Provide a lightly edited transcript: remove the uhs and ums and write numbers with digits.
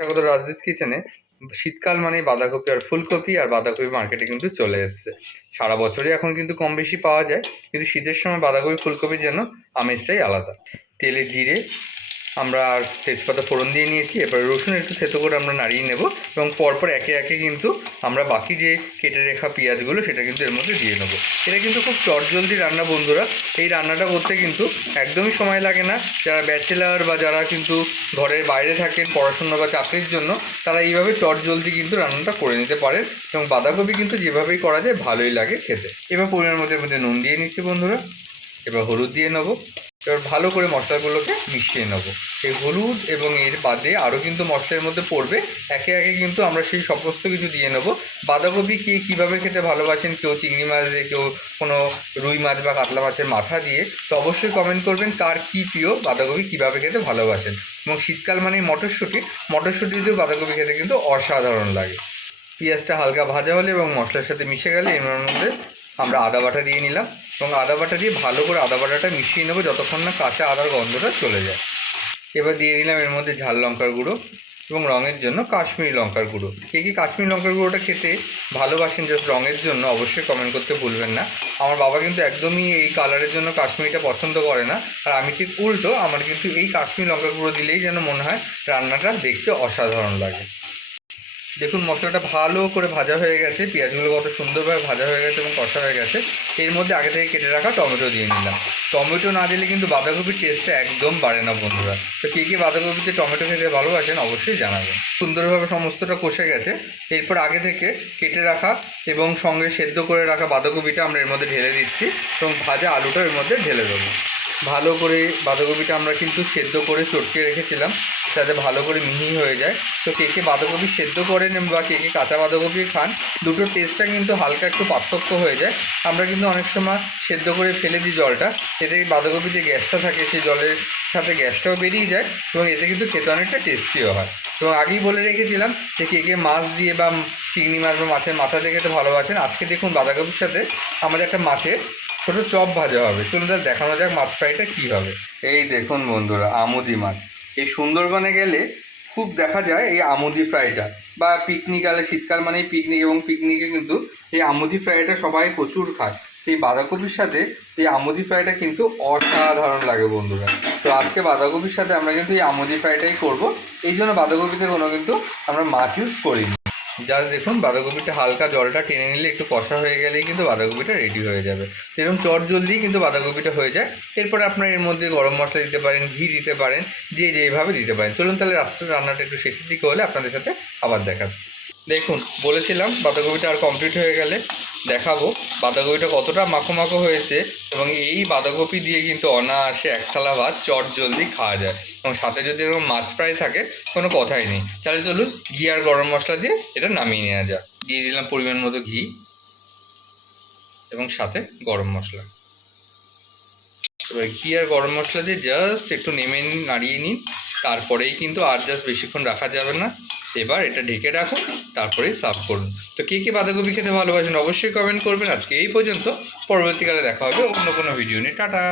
স্বাগত রাজদীপ কিচেনে। শীতকাল মানে বাঁধাকপি আর ফুলকপি আর বাঁধাকপি মার্কেটে কিন্তু চলে এসছে। সারা বছরই এখন কিন্তু কম বেশি পাওয়া যায়, কিন্তু শীতের সময় বাঁধাকপি ফুলকপির যেন আমেজটাই আলাদা। তেলে জিরে আমরা আর তেজপাতা ফোড়ন দিয়ে নিয়েছি। এবার রসুন একটু থেতো করে আমরা নাড়িয়ে নেব এবং পরপর একে একে কিন্তু আমরা বাকি যে কেটে রাখা পেঁয়াজগুলো সেটা কিন্তু এর মধ্যে দিয়ে নেবো। এটা কিন্তু খুব চটজলদি রান্না বন্ধুরা। এই রান্নাটা করতে কিন্তু একদমই সময় লাগে না। যারা ব্যাচেলার বা যারা কিন্তু ঘরের বাইরে থাকেন পড়াশোনা বা চাকরির জন্য, তারা এইভাবে চটজলদি কিন্তু রান্নাটা করে নিতে পারেন এবং বাঁধাকপি কিন্তু যেভাবেই করা যায় ভালোই লাগে খেতে। এবার পরিমাণ মধ্যে নুন দিয়ে নিচ্ছি বন্ধুরা। এবার হলুদ দিয়ে নেবো। এবার ভালো করে মশলাগুলোকে মিশিয়ে নেবো। এই হলুদ এবং এর বাদে আরও কিন্তু মশলার মধ্যে পড়বে। একে একে কিন্তু আমরা সেই সমস্ত কিছু দিয়ে নেবো। বাঁধাকপি কে কীভাবে খেতে ভালোবাসেন, কেউ চিংড়ি মাছ দিয়ে, কেউ কোনো রুই মাছ বা কাতলা মাছের মাথা দিয়ে, তো অবশ্যই কমেন্ট করবেন কার কী প্রিয়, বাঁধাকপি কীভাবে খেতে ভালোবাসেন। এবং শীতকাল মানেই মটরশুঁটি দিয়েও বাঁধাকপি খেতে কিন্তু অসাধারণ লাগে। পেঁয়াজটা হালকা ভাজা হলে এবং মশলার সাথে মিশে গেলে এর মধ্যে আমরা আদা বাটা দিয়ে নিলাম এবং আদা বাটা দিয়ে ভালো করে আদা বাটাটা মিশিয়ে নেবো যতক্ষণ না কাঁচা আদার গন্ধটা চলে যায়। এবার দিয়ে দিলাম এর মধ্যে ঝাল লঙ্কার গুঁড়ো এবং রঙের জন্য কাশ্মীরি লঙ্কার গুঁড়ো। কে কি কাশ্মীরি লঙ্কার গুঁড়োটা খেতে ভালোবাসেন জাস্ট রঙের জন্য, অবশ্যই কমেন্ট করতে ভুলবেন না। আমার বাবা কিন্তু একদমই এই কালারের জন্য কাশ্মীরিটা পছন্দ করে না, আর আমি ঠিক উল্টো। আমার কিন্তু এই কাশ্মীরি লঙ্কার গুঁড়ো দিলেই যেন মনে হয় রান্নাটা দেখতে অসাধারণ লাগে। দেখুন মশলাটা ভালো করে ভাজা হয়ে গেছে, পেঁয়াজগুলো কত সুন্দরভাবে ভাজা হয়ে গেছে এবং কষা হয়ে গেছে। এর মধ্যে আগে থেকে কেটে রাখা টমেটো দিয়ে নিলাম। টমেটো না দিলে কিন্তু বাঁধাকপির টেস্টটা একদম বাড়ে না বন্ধুরা। তো কে কে বাঁধাকপিতে টমেটো খেতে ভালোবাসেন অবশ্যই জানাবেন। সুন্দরভাবে সমস্তটা কষে গেছে। এরপর আগে থেকে কেটে রাখা এবং সঙ্গে সেদ্ধ করে রাখা বাঁধাকপিটা আমরা এর মধ্যে ঢেলে দিচ্ছি এবং ভাজা আলুটা এর মধ্যে ঢেলে দেবো। ভালো করে বাঁধাকপিটা আমরা কিন্তু সেদ্ধ করে চটকে রেখেছিলাম যাতে ভালো করে মিহি হয়ে যায়। তো কে কে বাঁধাকপি সেদ্ধ করেন বা কে কে কাঁচা বাঁধাকপি খান, দুটোর টেস্টটা কিন্তু হালকা একটু পার্থক্য হয়ে যায়। আমরা কিন্তু অনেক সময় সেদ্ধ করে ফেলে দিই জলটা, এতে বাঁধাকপি যে গ্যাসটা থাকে সেই জলের সাথে গ্যাসটাও বেরিয়ে যায় এবং এতে কিন্তু খেতে অনেকটা টেস্টিও হয়। এবং আগেই বলে রেখেছিলাম যে কে কে মাছ দিয়ে বা চিংড়ি মাছ বা মাছের মাথা দিয়ে খেতে ভালোবাসেন। আজকে দেখুন বাঁধাকপির সাথে আমাদের একটা মাছের ছোটো চপ ভাজা হবে। চলুন তাহলে দেখানো যাক মাছ ফ্রাইটা কী হবে। এই দেখুন বন্ধুরা, আমুদি মাছ। এই সুন্দরবনে গেলে খুব দেখা যায় এই আমুদি ফ্রাইটা, বা পিকনিক গেলে, শীতকাল মানেই পিকনিক, এবং পিকনিকে কিন্তু এই আমুদি ফ্রাইটা সবাই প্রচুর খায়। এই বাঁধাকপির সাথে এই আমুদি ফ্রাইটা কিন্তু অসাধারণ লাগে বন্ধুরা। তো আজকে বাঁধাকপির সাথে আমরা কিন্তু এই আমুদি ফ্রাইটাই করবো। এই জন্য বাঁধাকপিতে কোনো কিন্তু আমরা মাছ ইউজ করিনি। জাস্ট দেখুন বাঁধাকপিটা হালকা জলটা টেনে নিলে, একটু কষা হয়ে গেলেই কিন্তু বাঁধাকপিটা রেডি হয়ে যাবে। এরকম চটজলদি কিন্তু বাঁধাকপিটা হয়ে যায়। এরপরে আপনার এর মধ্যে গরম মশলা দিতে পারেন, ঘি দিতে পারেন, যে যেভাবে দিতে পারেন। চলুন তাহলে রান্নাটা একটু শেষের দিকে হলে আপনাদের সাথে আবার দেখাচ্ছি। দেখুন বলেছিলাম বাঁধাকপিটা আর কমপ্লিট হয়ে গেলে দেখাবো বাঁধাকপিটা কতটা মাখো মাখো হয়েছে। এবং এই বাঁধাকপি দিয়ে কিন্তু অনায়াসে এক থালা ভাত চটজলদি খাওয়া যায়, এবং সাথে যদি এরকম মাছ ফ্রাই থাকে কোনো কথাই নেই। তাহলে চলুন ঘি আর গরম মশলা দিয়ে এটা নামিয়ে নেওয়া যাক। দিয়ে দিলাম পরিমাণ মতো ঘি এবং সাথে গরম মশলা। এবার ঘি আর গরম মশলা দিয়ে জাস্ট একটু নাড়িয়ে নিন। তারপরেই কিন্তু আর জাস্ট বেশিক্ষণ রাখা যাবে না। এবার এটা ঢেকে রাখুন, তারপরেই সার্ভ করুন। তো কে কে বাঁধাকপি খেতে ভালোবাসেন অবশ্যই কমেন্ট করবেন। আজকে এই পর্যন্ত, পরবর্তীকালে দেখা হবে অন্য কোনো ভিডিও নিয়ে। টাটা।